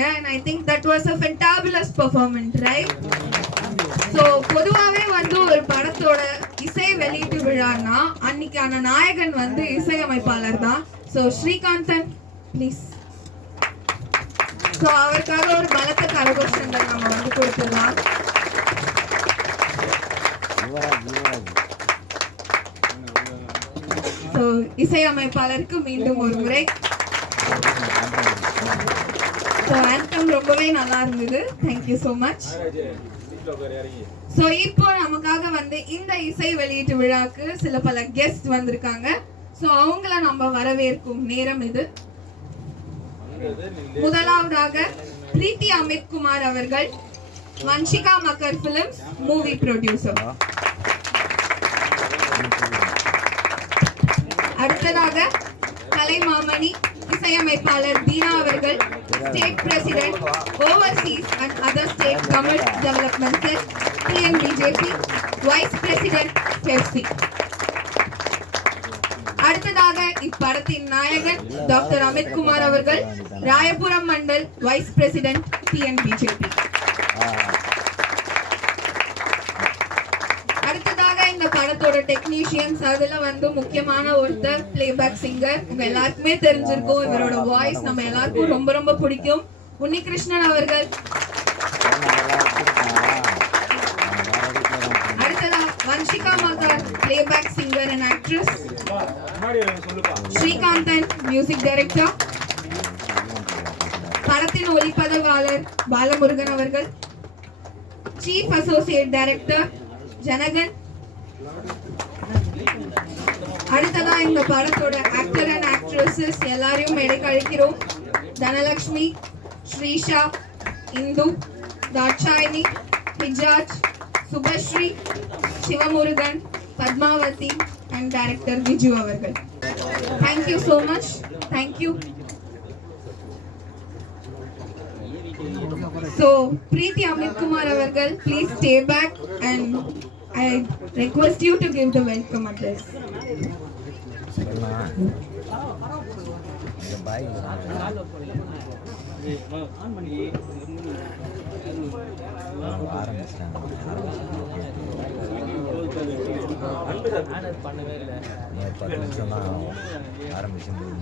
பண்ணிருந்தீங்க and I think that was a fantabulous performance, right? So பொதுவாவே வந்து ஒரு படத்தோட இசை வெளியீட்டு விழானா அன்னைக்கான நாயகன் வந்து இசையமைப்பாளர் தான். So Srikanthan please. So அவருக்காக ஒரு பலத்த கரகோஷங்கள் நம்ம வந்து கொடுத்துடலாம். So இசையமைப்பாளருக்கு மீண்டும் ஒரு முறை. So anthem ரொம்பவே நல்லா இருந்தது. Thank you so much. So இப்போ நமக்காக வந்து இந்த இசை வெளியீட்டு விழாக்கு சில பல கெஸ்ட் வந்திருக்காங்க. So அவங்கள நம்ம வரவேற்கும் நேரம் இது. முதலாவதாக பிரீத்தி அமித் குமார் அவர்கள், வன்ஷிகா மக்கர் பிலிம்ஸ் மூவி ப்ரொடியூசர். அடுத்ததாக கலைமாமணி இசையமைப்பாளர் தீனா அவர்கள், state president overseas and other state Tamil development cell TNBJP, vice president KFC. அடுத்ததாக இப்படத்தின் நாயகன் டாக்டர் அமித் குமார் அவர்கள், Royapuram mandal vice president TNBJP. அடுத்ததாக இந்த படத்தோட டெக்னீஷியன்ஸ், அதுல வந்து முக்கியமான ஒருத்தர் பிளேபேக் சிங்கர், உங்க எல்லாருக்குமே தெரிஞ்சிருக்கும், இவரோட வாய்ஸ் நம்ம எல்லாருக்கும் ரொம்ப ரொம்ப பிடிக்கும், உன்னிகிருஷ்ணன் அவர்கள். அடுத்ததா வன்ஷிகா மக்கர் playback singer and actress, Srikanthan music director, படத்தின் ஒளிப்பதிவாளர் பாலமுருகன் அவர்கள், சீஃப் அசோசியேட் டைரக்டர் ஜனகன். அடுத்ததா இந்த படத்தோட ஆக்டர் அண்ட் ஆக்ட்ரஸஸ் எல்லாரையும் மேடைக்கு அழைக்கிறோம். தனலட்சுமி, ஸ்ரீஷா, இந்து, தாட்சாயினி, ஹிஜாஜ், சுபஸ்ரீ, சிவமுருகன், பத்மாவதி அண்ட் டைரக்டர் விஜு அவர்கள். Thank you so much. Thank you. So Preeti Amit Kumar avargal, please stay back and I request you to give the welcome address.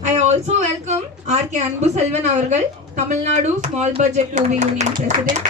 I also welcome R.K. Anbu Selvan avargal, Tamil Nadu Small Budget Movie Union President.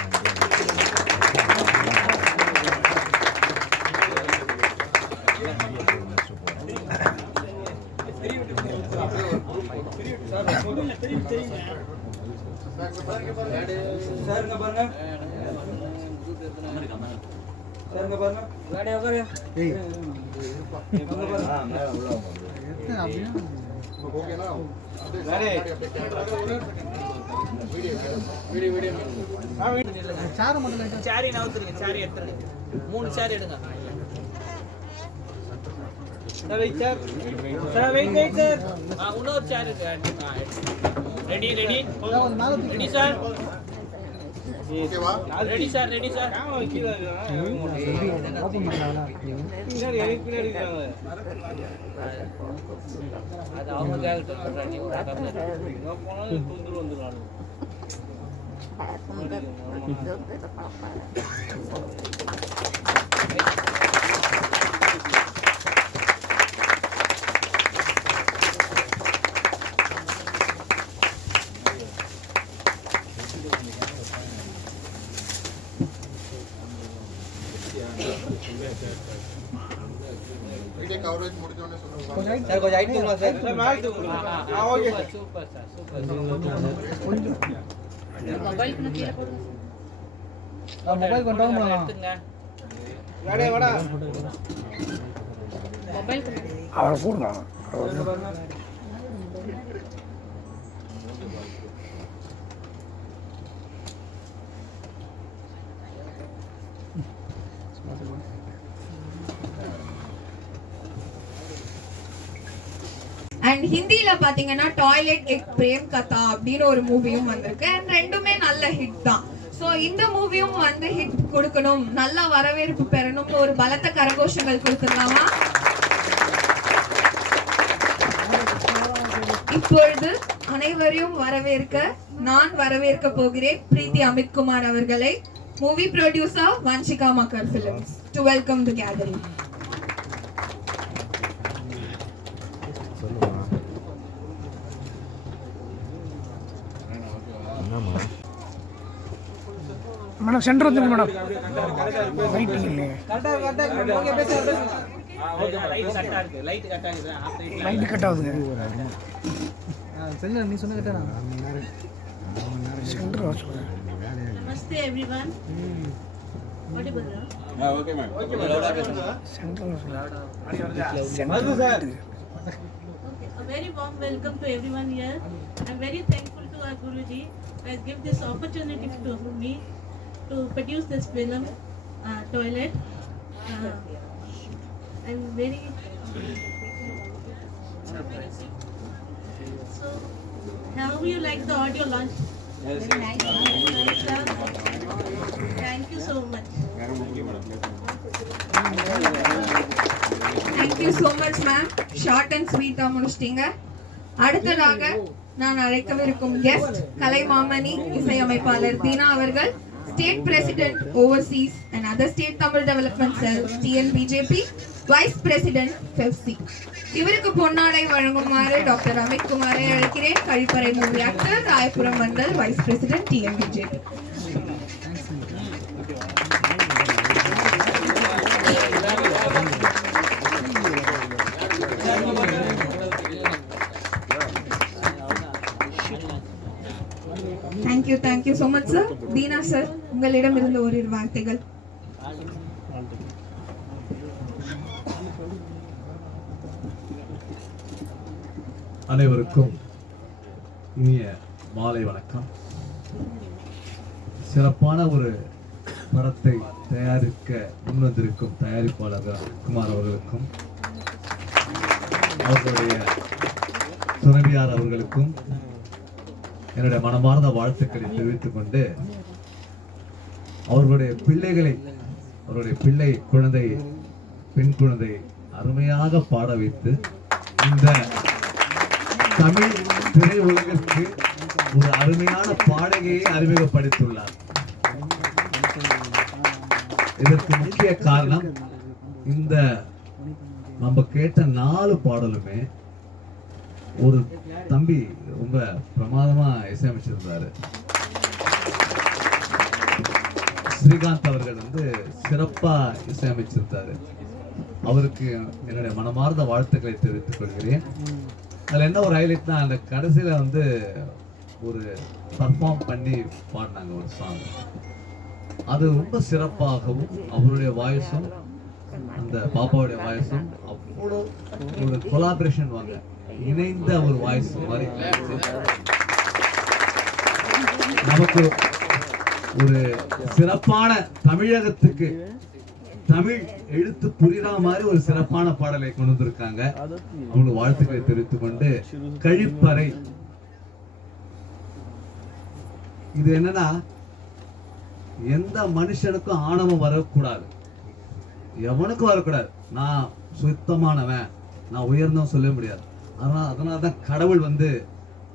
Sir को जाइट दूंगा sir मैं दूंगा हां okay super sir super mobile को கீழ போடுங்க mobile control பண்ணுங்க வாடே வாடா मोबाइल அவர போடுங்க அண்ட் ஹிந்தில பாத்தீங்கன்னா டாய்லெட் எக் பிரேம் கதா அப்படின்னு ஒரு மூவியும் வந்திருக்கு அண்ட் ரெண்டுமே நல்ல ஹிட் தான். சோ இந்த மூவியும் வந்து ஹிட் கொடுக்கணும், நல்ல வரவேற்பு பெறணும், ஒரு பலத்த கரகோஷங்கள் கொடுத்துடலாமா? இப்பொழுது அனைவரையும் வரவேற்க நான் வரவேற்க போகிறேன் பிரீத்தி அமித்குமார் அவர்களை, movie producer Vanshika mugger films, to welcome the gathering. Madam centre வந்துருங்க மேடம். ரைட்டிங் இல்லையே. லைட் கட் ஆகுதுங்க. செல்ல நீ சொன்ன கட்டா சென்டர் வாட்ச் பண்ணு. Namaste everyone. Audible, no? Okay, ma'am. Centre Okay. A very warm welcome to everyone here. I'm very thankful to our Guruji who has given this opportunity to me to produce this film, Toilet. I'm very so. How you like the audio launch? Very nice. Thank you so much. Thank you so much ma'am. Short and ஸ்வீட்டா முடிச்சிட்டீங்க. அடுத்ததாக நான் அழைக்கவிருக்கும் guest Kalaimamani இசையமைப்பாளர் தீனா அவர்கள், state president overseas and other state Tamil development cell TNBJP, vice president FEFC. இவருக்கு பொன்னாடை வழங்குமாறு doctor அமித்குமாரை அழைக்கிறேன். கழிப்பறை movie actor, Royapuram mandal vice president TNBJP. Thank you so much sir. Deena sir, உங்களிடம் இருந்து ஓரிரு வார்த்தைகள். அனைவருக்கும் இனிய மாலை வணக்கம். சிறப்பான ஒரு படத்தை தயாரிக்க முன்வந்திருக்கும் தயாரிப்பாளர் குமார் அவர்களுக்கும், அவர்களுடைய துணைவியார் அவர்களுக்கும் என்னுடைய மனமார்ந்த வாழ்த்துக்களை தெரிவித்துக் கொண்டு, அவர்களுடைய பிள்ளை குழந்தை, பெண் குழந்தை அருமையாக பாட வைத்து இந்த தமிழ் திரையுலகிற்கு ஒரு அருமையான பாடகையை அறிமுகப்படுத்தியுள்ளார். இதற்கு முக்கிய காரணம், இந்த நம்ம கேட்ட 4 பாடலுமே ஒரு தம்பி ரொம்ப பிரமாதமா இசையமைச்சிருந்தாரு. ஸ்ரீகாந்த் அவர்கள் சிறப்பா இசையமைச்சிருந்தாரு. அவருக்கு என்னுடைய மனமார்ந்த வாழ்த்துக்களை தெரிவித்துக் கொள்கிறேன். அதுல என்ன ஒரு ஹைலைட்னா, அந்த கடைசியில ஒரு பர்ஃபார்ம் பண்ணி பாடினாங்க ஒரு சாங். அது ரொம்ப சிறப்பாகவும், அவருடைய வாய்ஸும் அந்த பாப்பாவுடைய வாய்ஸும் அவ்வளோ ஒரு கொலாபரேஷன் வாங்க, இணைந்த ஒரு வாய்ஸ் மாதிரி நமக்கு ஒரு சிறப்பான தமிழகத்துக்கு தமிழ் எழுத்து புரியுற மாதிரி ஒரு சிறப்பான பாடலை கொண்டு வந்திருக்காங்க. அவங்களுக்கு வாழ்த்துக்களை தெரிவித்துக் கொண்டு, கழிப்பறை இது என்னன்னா, எந்த மனுஷனுக்கும் ஆணவம் வரக்கூடாது, எவனுக்கும் வரக்கூடாது. நான் சுத்தமானவன், நான் உயர்ந்தவன் சொல்ல முடியாது. அதனாலதான் கடவுள்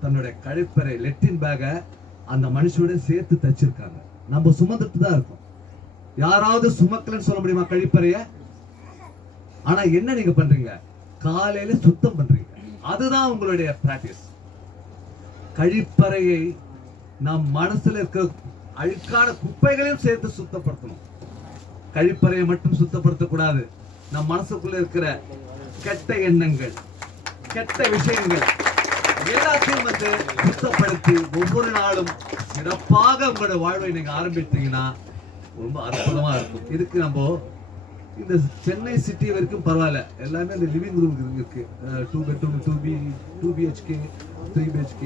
தன்னுடைய கழிப்பறை லெட்டின் பேக அந்த மனுஷனோட சேர்த்து தச்சிருக்காங்க. நம்ம சுமந்துட்டு தான் இருக்கோம். யாராவது சுமக்கலன்னு சொல்ல முடியுமா கழிப்பறைய? ஆனா என்ன நீங்க பண்றீங்க? காலையில சுத்தம் பண்றீங்க. அதுதான் உங்களுடைய பிராக்டிஸ். கழிப்பறையை நம் மனசுல இருக்கிற அழுக்கான குப்பைகளையும் சேர்த்து சுத்தப்படுத்தணும். கழிப்பறையை மட்டும் சுத்தப்படுத்த கூடாது. நம் மனசுக்குள்ள இருக்கிற கெட்ட எண்ணங்கள், கெட்ட விஷயங்கள் எல்லாத்தையும் சுத்தப்படுத்தி ஒவ்வொரு நாளும் சிறப்பாக உங்களோட வாழ்வை நீங்க ஆரம்பித்தீங்கன்னா ரொம்ப அற்புதமா இருக்கும். இதுக்கு நம்ம இந்த சென்னை சிட்டி வரைக்கும் பரவாயில்ல, எல்லாமே இந்த லிவிங் ரூம் இருக்கு. 2 பெட்ரூம், 2 BHK, 3 BHK.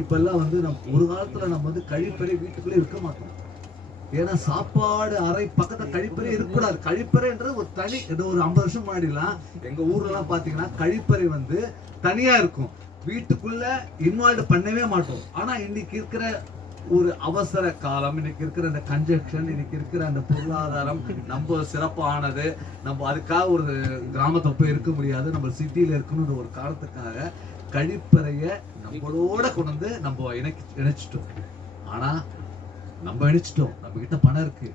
இப்பெல்லாம் நம்ம ஒரு காலத்துல நம்ம கழிப்பறை வீட்டுக்குள்ளே இருக்க மாட்டோம். ஏன்னா சாப்பாடு அறை பக்கத்துல கழிப்பறை இருக்கக்கூடாது. கழிப்பறைன்றது ஒரு தனி, ஏதோ ஒரு 50 வருஷம் முன்னாடிலாம் எங்க ஊர்ல எல்லாம் பாத்தீங்கன்னா கழிப்பறை தனியா இருக்கும். வீட்டுக்குள்ள இன்வால்வ் பண்ணவே மாட்டோம். ஆனா இன்னைக்கு இருக்கிற ஒரு அவசர காலம், இன்னைக்கு இருக்கிற அந்த கன்ஜெக்ஷன், இன்னைக்கு இருக்கிற அந்த பொருளாதாரம் நம்ம சிறப்பானது, நம்ம அதுக்காக ஒரு கிராமத்தை போய் இருக்க முடியாது, நம்ம சிட்டியில இருக்கணும்ன்ற ஒரு காரணத்துக்காக கழிப்பறைய நம்மளோட கொண்டு வந்து நம்ம இணைச்சிட்டோம். ஆனா நம்ம இணைச்சிட்டோம், நம்ம கிட்ட பணம் இருக்கு.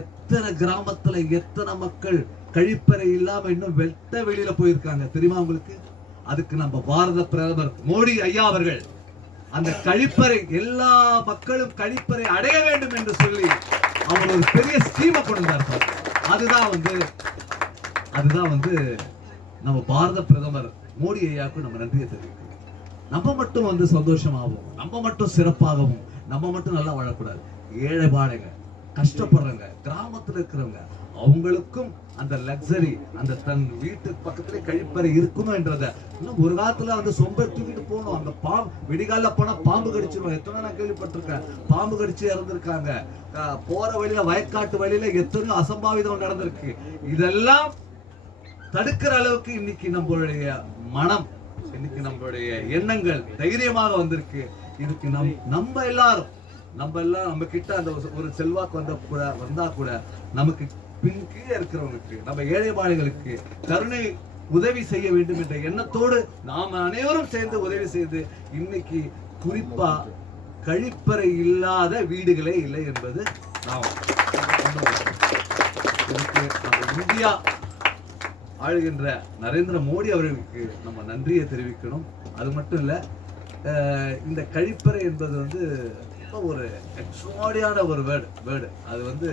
எத்தனை கிராமத்துல எத்தனை மக்கள் கழிப்பறை இல்லாம இன்னும் வெட்ட வெளியில போயிருக்காங்க தெரியுமா உங்களுக்கு? அதுக்கு நம்ம பாரத பிரதமர் மோடி ஐயா அவர்கள் அந்த கழிப்பறை எல்லா மக்களும் கழிப்பறை அடைய வேண்டும் என்று சொல்லி அவர் ஒரு பெரிய ஸ்கீமை கொண்டு வந்தார். அதுதான் வந்து நம்ம பாரத பிரதமர் மோடி ஐயாவுக்கு நம்ம நன்றியை தெரிவிக்கிறோம். நம்ம மட்டும் வந்து சந்தோஷமாகவும், நம்ம மட்டும் சிறப்பாகவும், நம்ம மட்டும் நல்லா வாழக்கூடாது. ஏழை பாடைங்க, கஷ்டப்படுறவங்க, கிராமத்துல இருக்கிறவங்க, அவங்களுக்கும் அந்த லக்ஸரி, அந்த தன் வீட்டு பக்கத்துல கழிப்பறை இருக்கணும் என்றத. இன்னும் ஒரு காலத்துல வந்து சொம்ப தூக்கிட்டு போகணும். அந்த விடிகால போனா பாம்பு கடிச்சிடும். எத்தனை நான் கேள்விப்பட்டிருக்கேன், பாம்பு கடிச்சு இறந்திருக்காங்க. போற வழியில வயக்காட்டு வழியில எத்தனையோ அசம்பாவிதம் நடந்திருக்கு. இதெல்லாம் தடுக்கிற அளவுக்கு இன்னைக்கு நம்மளுடைய மனம், இன்னைக்கு நம்மளுடைய எண்ணங்கள் தைரியமாக வந்திருக்கு. இதுக்கு நம்ம எல்லாரும் நம்ம கிட்ட அந்த ஒரு செல்வாக்கு வந்தா கூட நமக்கு கீழே இருக்கிறவங்களுக்கு, நம்ம ஏழைபாளைகளுக்கு கருணை உதவி செய்ய வேண்டும் என்ற எண்ணத்தோடு நாம அனைவரும் சேர்ந்து உதவி செய்து இன்னைக்கு குறிப்பா கழிப்பறை இல்லாத வீடுகளே இல்லை என்பது நாம் இந்தியா ஆளுகின்ற நரேந்திர மோடி அவர்களுக்கு நம்ம நன்றியை தெரிவிக்கணும். அது மட்டும் இல்ல, இந்த கழிப்பறை என்பது வந்து ஒரு எக்ஸ்ட்ராடினரியான ஒரு வேர்டு. அது வந்து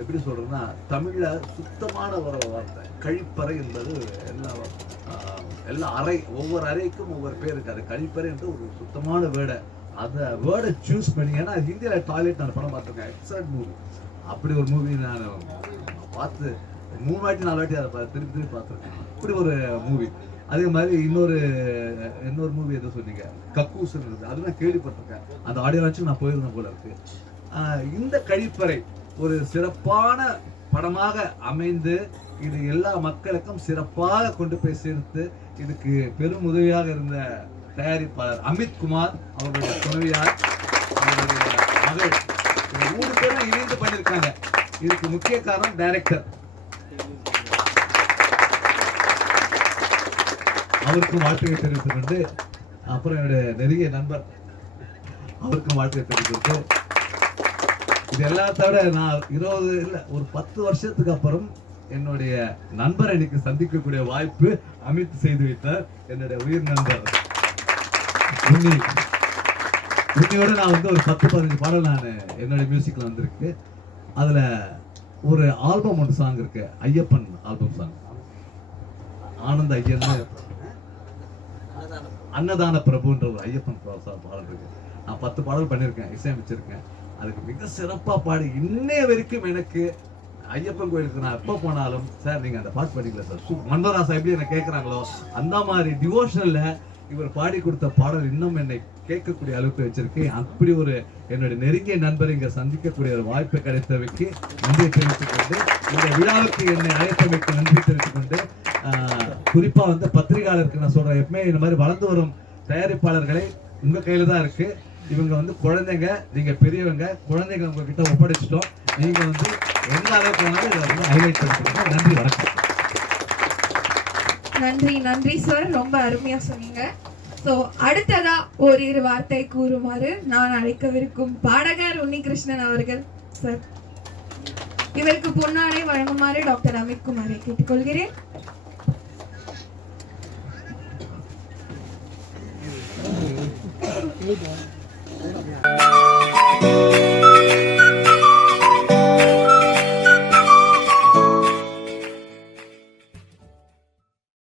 எப்படி சொல்றதுன்னா, தமிழ்ல சுத்தமான ஒரு வார்த்தை. கழிப்பறை என்பது எல்லா அறை, ஒவ்வொரு அறைக்கும் ஒவ்வொரு பேர் இருக்கு. அது கழிப்பறை என்று ஒரு சுத்தமான வேர்டை, அந்த வேர்டை சூஸ் பண்ணி, ஏன்னா ஹிந்தியில டாய்லெட் நான் படம் பார்த்துருக்கேன், எக்ஸலன்ட் மூவி. அப்படி ஒரு மூவி நான் பார்த்து 3 வாட்டி 4 வாட்டி அதை திருப்பி பார்த்துருக்கேன். அப்படி ஒரு மூவி. அதே மாதிரி இன்னொரு மூவி எதோ சொன்னீங்க, கக்கூஸ், அது நான் கேள்விப்பட்டிருக்கேன். அந்த ஆடியோ வச்சு நான் போயிருந்தேன் போல இருக்கு. இந்த கழிப்பறை ஒரு சிறப்பான படமாக அமைந்து இது எல்லா மக்களுக்கும் சிறப்பாக கொண்டு போய் சேர்த்து இதுக்கு பெரும் உதவியாக இருந்த தயாரிப்பாளர் அமித் குமார், அவருடைய துணைவியார், அவருடைய மகள், 3 பேரும் இணைந்து பண்ணியிருக்காங்க. இதுக்கு முக்கிய காரணம் டைரக்டர், அவருக்கும் வாழ்த்துக்களை தெரிவித்துக் கொண்டு, அப்புறம் என்னுடைய நெருங்கிய நண்பர் அவருக்கும் வாழ்த்துக்களை தெரிவித்து, இது எல்லாம் தவிர நான் 10 வருஷத்துக்கு அப்புறம் என்னுடைய நண்பரை இன்னைக்கு சந்திக்கக்கூடிய வாய்ப்பு அமித் செய்து வைத்தார். என்னுடைய உயிர் நண்பர் உன்னியோட நான் வந்து ஒரு 10-15 பாடல் நான் என்னுடைய மியூசிக்ல வந்திருக்கு. அதுல ஒரு ஆல்பம் ஒன்று சாங் இருக்கு, ஐயப்பன் ஆல்பம் சாங். ஆனந்த ஐயன் அன்னதான பிரபுன்ற ஒரு ஐயப்பன் பாடல் இருக்கு. நான் 10 பாடல் பண்ணியிருக்கேன், இசையமைச்சிருக்கேன். அதுக்கு மிக சிறப்பா பாடி இன்னைய வரைக்கும் எனக்கு ஐயப்பன் கோயிலுக்கு நான் எப்போ போனாலும், சார் நீங்க அந்த பாட்டு பாடிக்கல சார், மன்மராசா எப்படி என்ன கேட்கறாங்களோ அந்த மாதிரி டிவோஷனல்ல இவர் பாடி கொடுத்த பாடல் இன்னும் என்னை கேட்கக்கூடிய அளவுக்கு வச்சிருக்கு. அப்படி ஒரு என்னுடைய நெருங்கிய நண்பர் இங்க சந்திக்கக்கூடிய ஒரு வாய்ப்பு கிடைத்தவைக்கு நன்றியை தெரிவித்துக் கொண்டு, இந்த விழாவுக்கு என்னை அழைத்தவைக்கு நன்றி தெரிவித்துக் கொண்டு, குறிப்பா வந்து பத்திரிகையாளருக்கு நான் சொல்றேன், எப்பவுமே இந்த மாதிரி வளர்ந்து வரும் தயாரிப்பாளர்களை உங்க கையில தான் இருக்கு. இவங்க வந்து குழந்தைங்க, நீங்க பெரியவங்க, குழந்தைங்க உங்ககிட்ட ஒப்படைச்சிட்டோம். நீங்க வந்து எந்த அளவுக்கு வேணாலும் ஹைலைட் பண்ணிருக்கீங்க. நன்றி, வணக்கம். நன்றி சார், ரொம்ப அருமையா சொன்னீங்க. சோ அடுத்ததா ஓரிரு வார்த்தை கூறுமாறு நான் அழைக்கவிருக்கும் பாடகர் உன்னிகிருஷ்ணன் அவர்கள் சார். இவருக்கு பொன்னாடை வழங்குமாறு டாக்டர் அமித் குமாரை கேட்டுக்கொள்கிறேன். Thank you.